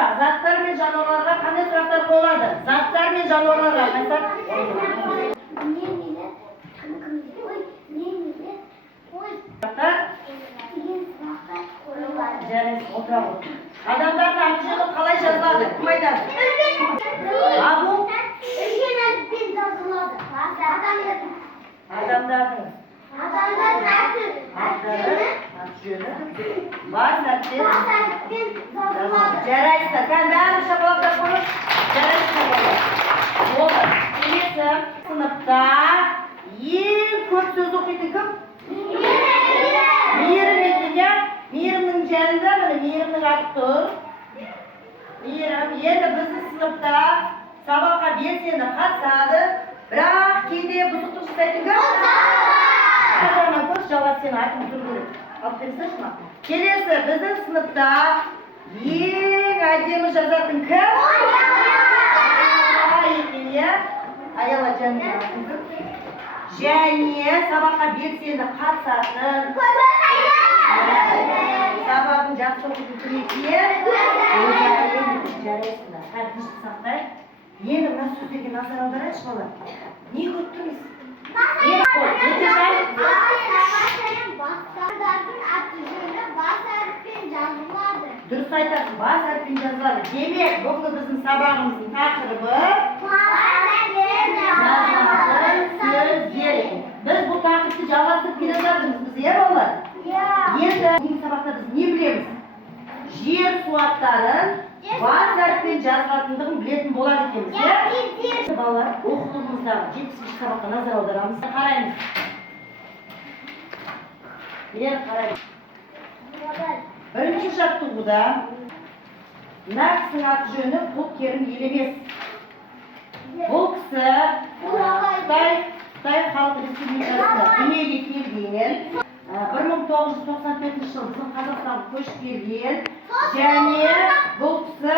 сұрақ. Заттар мен жануарларға қандай сұрақтар қойылады? Заттар мен жануарларға қайсар? Адамдардың аты жөні қалай жазылады? Кім айтады? Абу? Адамдардың аты жөні бар сәтпен жазылады. Жарайсыздар. Бәрін шапалақтап қойып, жарайсыздар балалар. Болды. Келесі сыныпта ең көп сөз оқитын кім? Мейірім екен, иә? Мейірімнің жанында міне мейірімнің аты тұр. Мейірім енді біздің сыныпта сабаққа белсенді қатысады, бірақ кейде бұзықтық жасайтын кім? Қазірмен көрші жалғас сені айтып тұру керек. Алып берсінші ма? Келесі біздің сыныпта ең әдемі жазатын кім? Аяла жанның атын кім? Және сабаққа белсенді қатысатын, сабағын жақсы оқитын кім екен? Жарайсыңдар. Тыныштық сақтай. Енді мына сөздерге назар аударайықшы балалар. Не көріп тұрмыз? Дұрыс айтасың, бас әріппен жазылады. Демек, бүгінгі біздің сабағымыздың тақырыбы жазатын сөздер. Біз бұл тақырыпты жалғастырып келе жатырмыз, біз иә балалар? Енді бүгінгі сабақта біз не білеміз? Жер су аттарын бас әріппен жазылатындығын білетін болады екенбіз, иә? Балалар, оқытуымыздағы 70-ші сабаққа назар аударамыз. Қараймыз. Қараймыз. Бірінші жаттығуда мына кісінің аты жөні Құлкерім Елемес. Бұл кісі Қытай Халық Республикасында дүниеге келген, 1994 жылы біздің Қазақстанға көшіп келген, және бұл кісі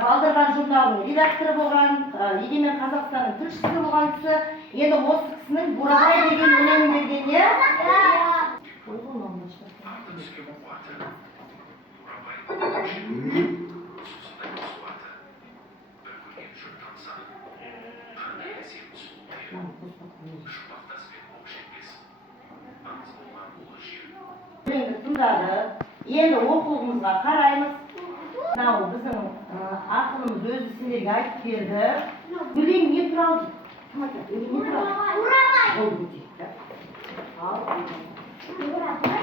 Балдырған журналының редакторы болған, Егемен Қазақстанның тілшісі болған кісі. Енді осы кісінің Бурабай деген өлеңін берген, иә? Тыңдады. Енді оқулығымызға қараймыз. Мынау біздің ақынымыз өзі сендерге айтып берді. Өлең не туралы дейді? Кім айтады? Өлең не туралы?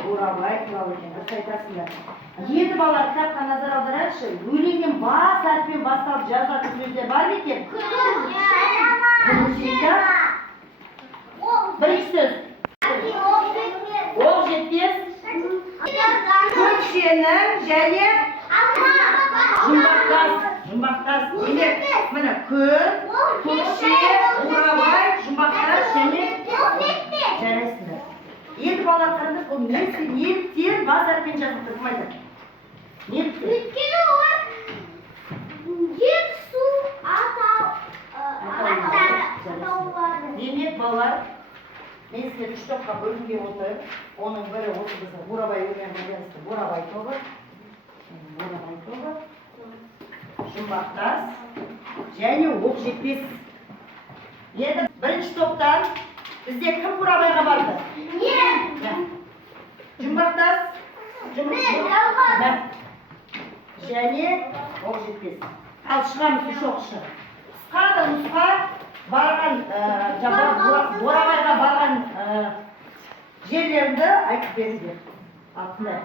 Бурабай туралы екен, дұрыс айтасыңдар. Енді балалар кітапқа назар аударайықшы. Өлеңнен бас әріппен басталып жазылатын сөздер бар ма екен? Бірінші сөз. Оқ жетпес. Көкшенің және жұмбақтас. Демек, міне көк, көкше, бурабай, жұмбақтас және жарайсыңдар. Енді балалар қараңдар, бұл неліктен бас әріппен жазылды? Кім айтады? Неліктен? Өйткені олар жер, су, атаулары. Демек, балалар, мен сіздер үш топқа бөлінген отырып, оның бірі осы біздің Бурабай өлеңіне байланысты Бурабай тобы, жұмбақтас және оқ жетпес. Енді бірінші топтан бізде кім Бурабайға барды? Мен. Жұмбақтас және оқ жетпес. Ал шығамыз үш оқшы. Қысқа да нұсқа барған, Бурабайға барған жерлерді айтып беріңдер. Алтынай.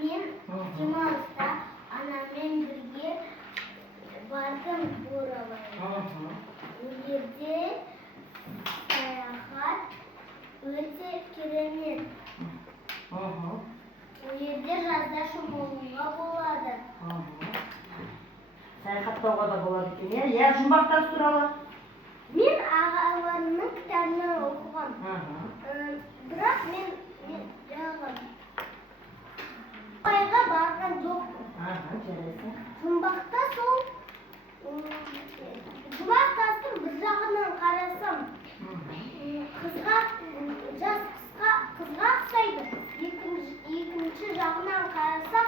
Мен демалыста анаммен бірге бардым Бурабайға. Ол жерде саяхат өте керемет. Ол жерде жазда шомылуға болады. Саяхаттауға да болады екен, иә? Жұмбақтас туралы? Мен ағаларымның кітабынан оқыған. Бірақ мен Бурабайға барған жоқпын. Жұмбақтастың бір жағынан қарасам, жас қызға ұқсайды. Екінші жағынан қарасам,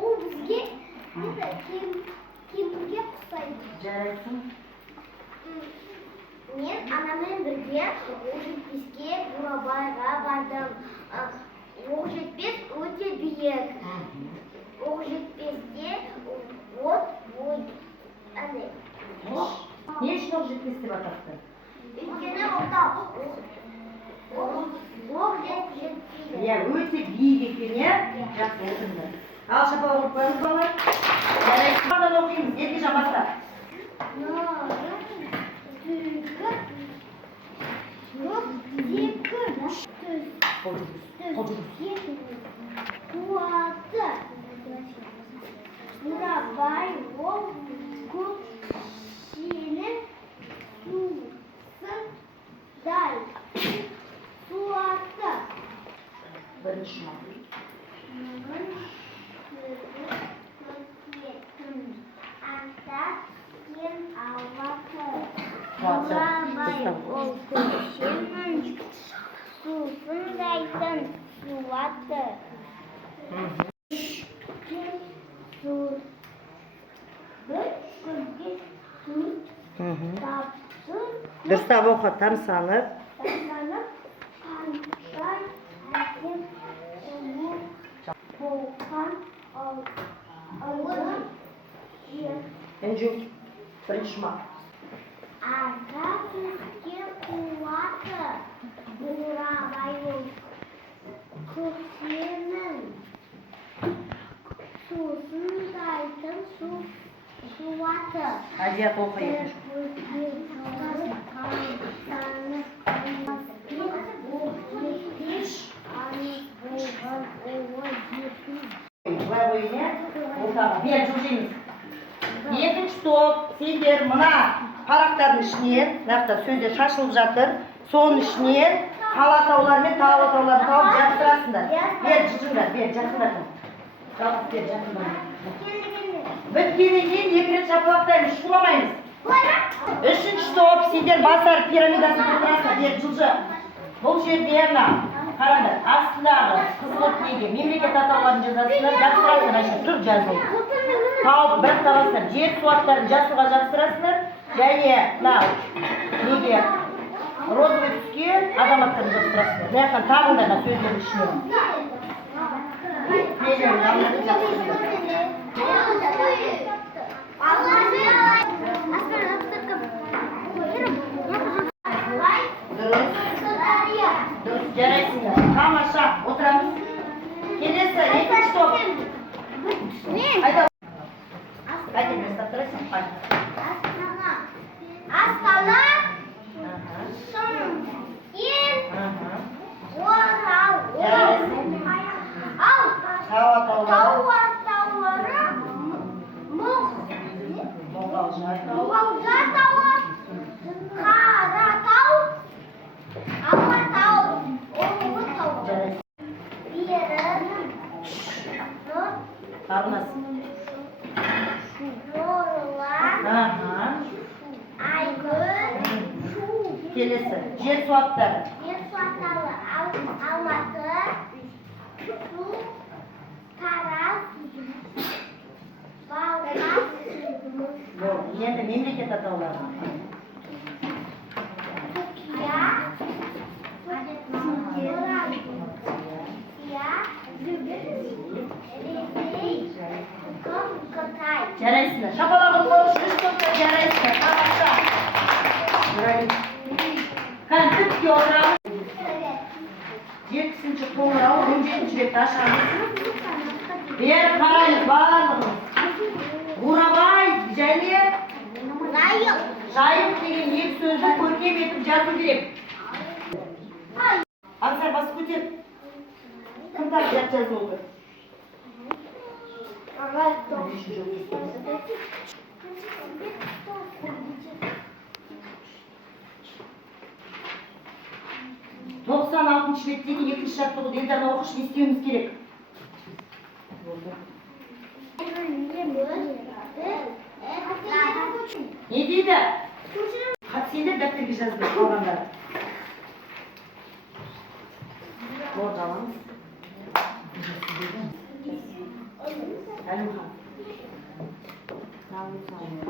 ол бізге Kimge ұқсайды? Жарайсың. Мен анаммен бірге Оқжетпеске Бурабайға бардым. Оқжетпес өте биік. Оқжетпесте от андай. Не үшін Оқжетпес деп атақты? Өйткені онда оқ жетпейді. Иә, өте биік екен, иә? Жақсы, өтінді. Ал шапалақ ұрып қойыңыз балалар. Жарайсың. Қандай оқимыз? Еркежан бастап. Бурабай ол көкшенің суындай суаты. Бірінші ма? Бурабай ол көкшенің суындай суаты. Дұрыстап оқы, тамсанып. Інжу, бірінші ма? Арға түскен қуаты. Бурабай ол көкшенің суындайтын суаты. Азият оқы екінші. Былай ойыне, ортаға бел жылжимыз. Екінші топ, сендер мына парақтардың ішінен, мынақта сөздер шашылып жатыр, соның ішінен қала атаулары мен тау атауларын тауып жапсырасыңдар. Бер жылжыңдар, бер жақындатың. Жалғыз бер жақындатың. Біткеннен кейін екі рет шапалақтаймыз, шуламаймыз. Үшінші топ, сендер басар пирамидасын тұрдырасыңдар, бер жылжы. Бұл жерде мына қараңдар, астындағы қызыл неге мемлекет атауларын жазасыңдар, жапсырасыңдар, ашып тұр жазылып. Тауып бір табасыңдар, жер суаттарын жасылға жапсырасыңдар, және мына неге розовый түске азаматтарын жапсырасыңдар. Мына жақтан тағыңдар сөздердің ішіне. Дұрыс, жарайсыңдар. Тамаша, отырамыз. Келесі, екінші топ. Айда. Қайда бастап тұрасың? Астана, Шымкент, Орал. Ал Тау атаулары. тау атаулары Мұғалжар. Мұғалжар тауы, Қаратау, Алатау, Ұлы тау. Бері, Арнас. Нұрлан, Айгүл, Келесі, жер суаттары. Ерсуаталы, Алматы, Шу, Тараз, Балқаш, Енді мемлекет атаулары. Түркия, Ресей, Қытай. Жарайсыңдар. Шапалағын қойып, үш топта жарайсыңдар. Тамаша. Кәмпітке отырамыз. 7-ші қоңырау, 17-ші рет ашамыз. Бері қараймыз барлығымыз. Бурабай және жайық деген екі сөзді көркем етіп жазу керек. Аңсар басы көтер. Кім тағы жат жазу олды? 96-шы беттегі екінші жаттығуды елдеріне оқыш не істеуіміз керек? Не дейді? Қатсеңдер дәптерге жазды қалғандар. Борт аламыз. Halimхан. Davut Salim.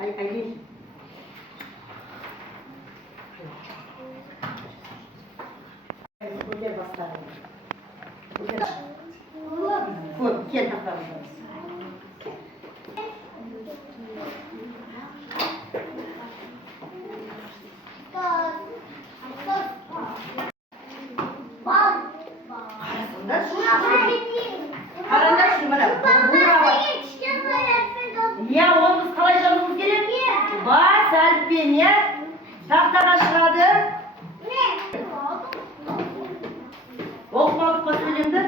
Aygil. Ko'tar boshladim. Ko'p, kel taqamiz. Qarandash mana. Ya, onu biz qalay yozishimiz kerak? Bas, alifben, ya. Taxtaga chiqadi. O'qib qo'yimda.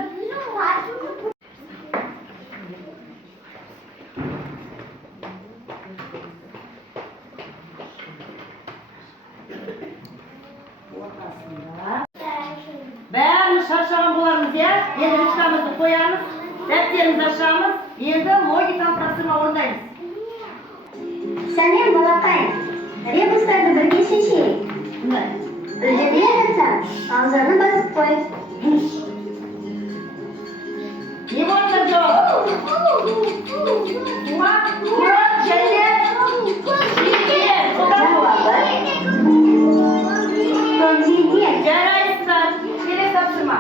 Bәріміз шаршаған болармыз, я? Енді ручкамызды қоямыз, дәптерімізді ашамыз, енді логикалық тапсырма орындаймыз. Сәлем, балақай. Ребустарды бірге шешейік. Үдемей жатсаң, аузаны басып қой. Не болды, Джо? Көп, және жиде. Жауабы. Көмжиде. Жарайсыздар. Келесі тапсырма.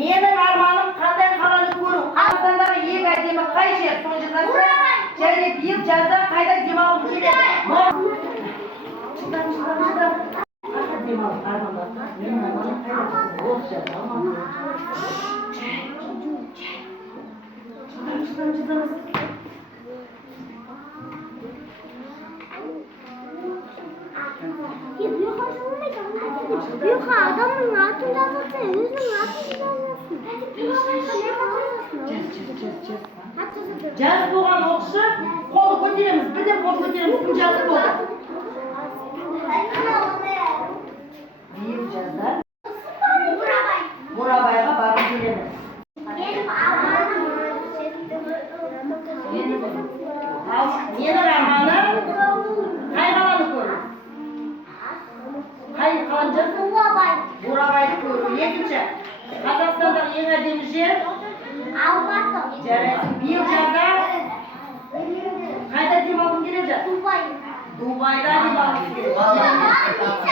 Менің арманым қандай қаланы көру. Қазақстандағы ең әдемі қай жер? Соны жазасың. Және биыл жазда қайда демалғым келеді? Шыдам. Қайда демалып армандасың? Менің арманым қайда? Ол жазда. Шыдам. Yok adamın altında zaten yüzünün altında Жаз болған оқшы, қолы көтереміз, бірден қолы көтереміз, кім жазып болды? Биыл жазда Бурабайға барып келеміз. Менің арманым қай қаланы көру? Қай қаланы жаз? Бурабайды көру. Екінші, Қазақстандағы ең әдемі жер? Алматы. Жарайсың. Биыл жазда қайда демалғың келеді? Дубай. Дубайда демалғың келеді.